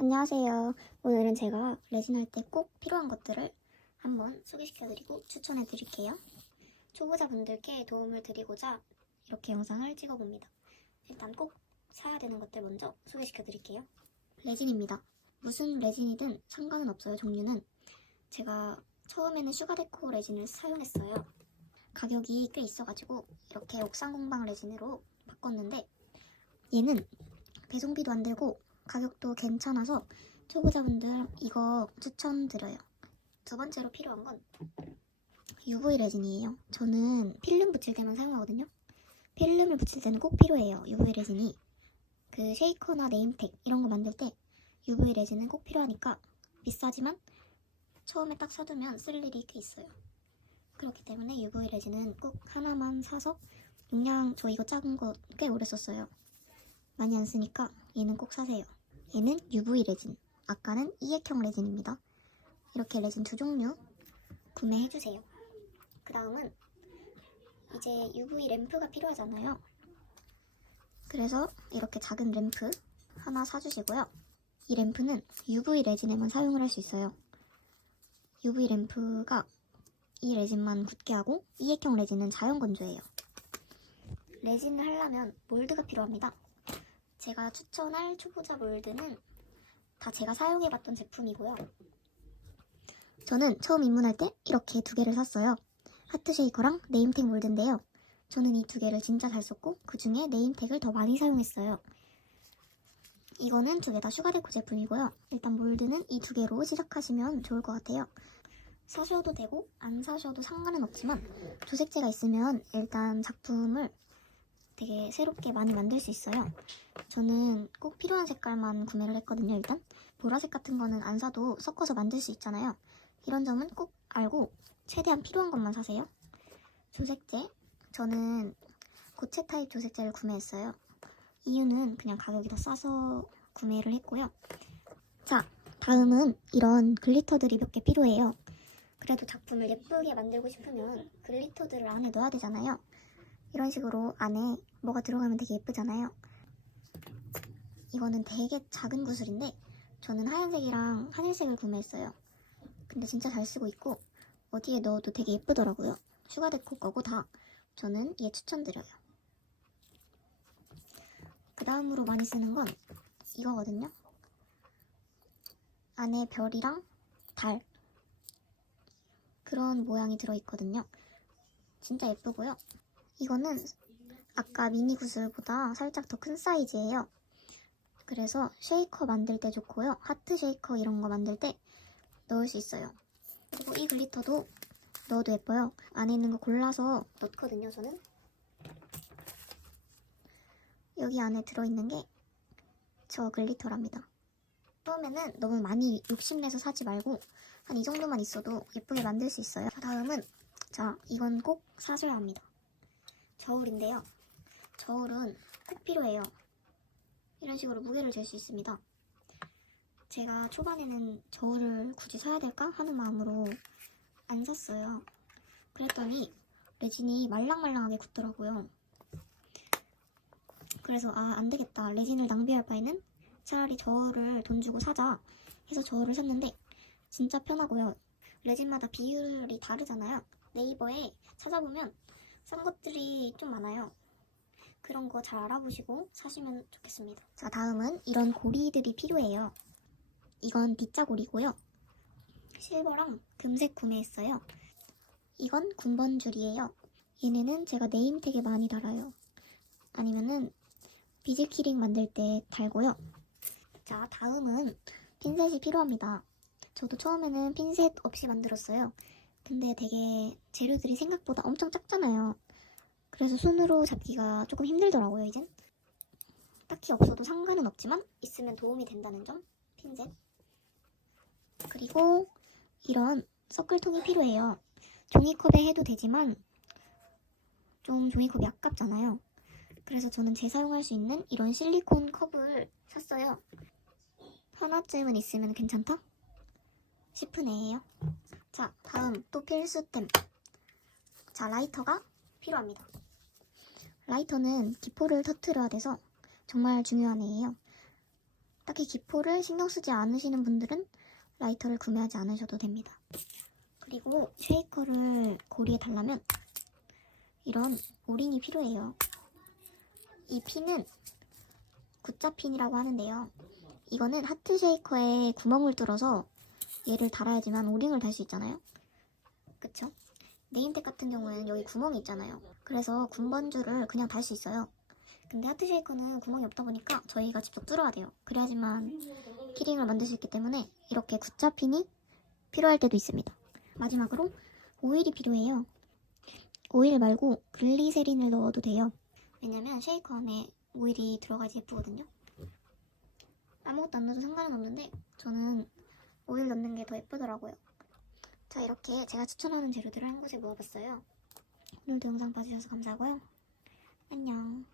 안녕하세요. 오늘은 제가 레진 할 때 꼭 필요한 것들을 한번 소개시켜드리고 추천해드릴게요. 초보자분들께 도움을 드리고자 이렇게 영상을 찍어봅니다. 일단 꼭 사야 되는 것들 먼저 소개시켜드릴게요. 레진입니다. 무슨 레진이든 상관은 없어요, 종류는. 제가 처음에는 슈가데코 레진을 사용했어요. 가격이 꽤 있어가지고 이렇게 옥상 공방 레진으로 바꿨는데 얘는 배송비도 안 들고 가격도 괜찮아서 초보자분들 이거 추천드려요. 두 번째로 필요한 건 UV 레진이에요. 저는 필름 붙일 때만 사용하거든요. 필름을 붙일 때는 꼭 필요해요. UV 레진이. 그 쉐이커나 네임택 이런 거 만들 때 UV 레진은 꼭 필요하니까 비싸지만 처음에 딱 사두면 쓸 일이 꽤 있어요. 그렇기 때문에 UV 레진은 꼭 하나만 사서 용량 저 이거 작은 거 꽤 오래 썼어요. 많이 안 쓰니까 얘는 꼭 사세요. 얘는 UV 레진. 아까는 이액형 레진입니다. 이렇게 레진 두 종류 구매해주세요. 그 다음은 이제 UV 램프가 필요하잖아요. 그래서 이렇게 작은 램프 하나 사주시고요. 이 램프는 UV 레진에만 사용을 할 수 있어요. UV 램프가 이 레진만 굳게 하고 이액형 레진은 자연 건조해요. 레진을 하려면 몰드가 필요합니다. 제가 추천할 초보자 몰드는 다 제가 사용해봤던 제품이고요. 저는 처음 입문할 때 이렇게 두 개를 샀어요. 하트 쉐이커랑 네임택 몰드인데요. 저는 이 두 개를 진짜 잘 썼고 그 중에 네임택을 더 많이 사용했어요. 이거는 두 개 다 슈가데코 제품이고요. 일단 몰드는 이 두 개로 시작하시면 좋을 것 같아요. 사셔도 되고 안 사셔도 상관은 없지만 조색제가 있으면 일단 작품을 되게 새롭게 많이 만들 수 있어요. 저는 꼭 필요한 색깔만 구매를 했거든요, 일단. 보라색 같은 거는 안 사도 섞어서 만들 수 있잖아요. 이런 점은 꼭 알고 최대한 필요한 것만 사세요. 조색제. 저는 고체 타입 조색제를 구매했어요. 이유는 그냥 가격이 더 싸서 구매를 했고요. 자, 다음은 이런 글리터들이 몇 개 필요해요. 그래도 작품을 예쁘게 만들고 싶으면 글리터들을 안에 넣어야 되잖아요. 이런 식으로 안에 뭐가 들어가면 되게 예쁘잖아요. 이거는 되게 작은 구슬인데 저는 하얀색이랑 하늘색을 구매했어요. 근데 진짜 잘 쓰고 있고 어디에 넣어도 되게 예쁘더라고요. 슈가데코 거고 다 저는 얘 추천드려요. 그 다음으로 많이 쓰는 건 이거거든요. 안에 별이랑 달 그런 모양이 들어있거든요. 진짜 예쁘고요. 이거는 아까 미니 구슬보다 살짝 더 큰 사이즈예요. 그래서 쉐이커 만들 때 좋고요. 하트 쉐이커 이런 거 만들 때 넣을 수 있어요. 그리고 이 글리터도 넣어도 예뻐요. 안에 있는 거 골라서 넣거든요, 저는. 여기 안에 들어있는 게 저 글리터랍니다. 처음에는 너무 많이 욕심내서 사지 말고 한 이 정도만 있어도 예쁘게 만들 수 있어요. 다음은 자, 이건 꼭 사셔야 합니다. 저울인데요. 저울은 꼭 필요해요. 이런 식으로 무게를 잴 수 있습니다. 제가 초반에는 저울을 굳이 사야 될까 하는 마음으로 안 샀어요. 그랬더니 레진이 말랑말랑하게 굳더라고요. 그래서 아, 안 되겠다. 레진을 낭비할 바에는 차라리 저울을 돈 주고 사자 해서 저울을 샀는데 진짜 편하고요. 레진마다 비율이 다르잖아요. 네이버에 찾아보면 싼 것들이 좀 많아요. 그런 거 잘 알아보시고 사시면 좋겠습니다. 자, 다음은 이런 고리들이 필요해요. 이건 빗자고리고요. 실버랑 금색 구매했어요. 이건 군번줄이에요. 얘네는 제가 네임택에 많이 달아요. 아니면은 비즈 키링 만들 때 달고요. 자, 다음은 핀셋이 필요합니다. 저도 처음에는 핀셋 없이 만들었어요. 근데 되게 재료들이 생각보다 엄청 작잖아요. 그래서 손으로 잡기가 조금 힘들더라고요, 이젠. 딱히 없어도 상관은 없지만 있으면 도움이 된다는 점, 핀셋. 그리고 이런 서클통이 필요해요. 종이컵에 해도 되지만 좀 종이컵이 아깝잖아요. 그래서 저는 재사용할 수 있는 이런 실리콘 컵을 샀어요. 하나쯤은 있으면 괜찮다? 싶은 애예요. 자, 다음 또 필수템. 자, 라이터가 필요합니다. 라이터는 기포를 터트려야 돼서 정말 중요한 애예요. 딱히 기포를 신경 쓰지 않으시는 분들은 라이터를 구매하지 않으셔도 됩니다. 그리고 쉐이커를 고리에 달라면 이런 오링이 필요해요. 이 핀은 굿자 핀이라고 하는데요. 이거는 하트 쉐이커에 구멍을 뚫어서 얘를 달아야지만 오링을 달 수 있잖아요. 그쵸? 네임택 같은 경우에는 여기 구멍이 있잖아요. 그래서 군번줄을 그냥 달 수 있어요. 근데 하트 쉐이커는 구멍이 없다 보니까 저희가 직접 뚫어야 돼요. 그래야지만 키링을 만들 수 있기 때문에 이렇게 굿자 핀이 필요할 때도 있습니다. 마지막으로 오일이 필요해요. 오일 말고 글리세린을 넣어도 돼요. 왜냐면 쉐이커 안에 오일이 들어가야지 예쁘거든요. 아무것도 안 넣어도 상관은 없는데 저는 오일 넣는 게 더 예쁘더라고요. 자 이렇게 제가 추천하는 재료들을 한 곳에 모아봤어요. 오늘도 영상 봐주셔서 감사하고요. 안녕.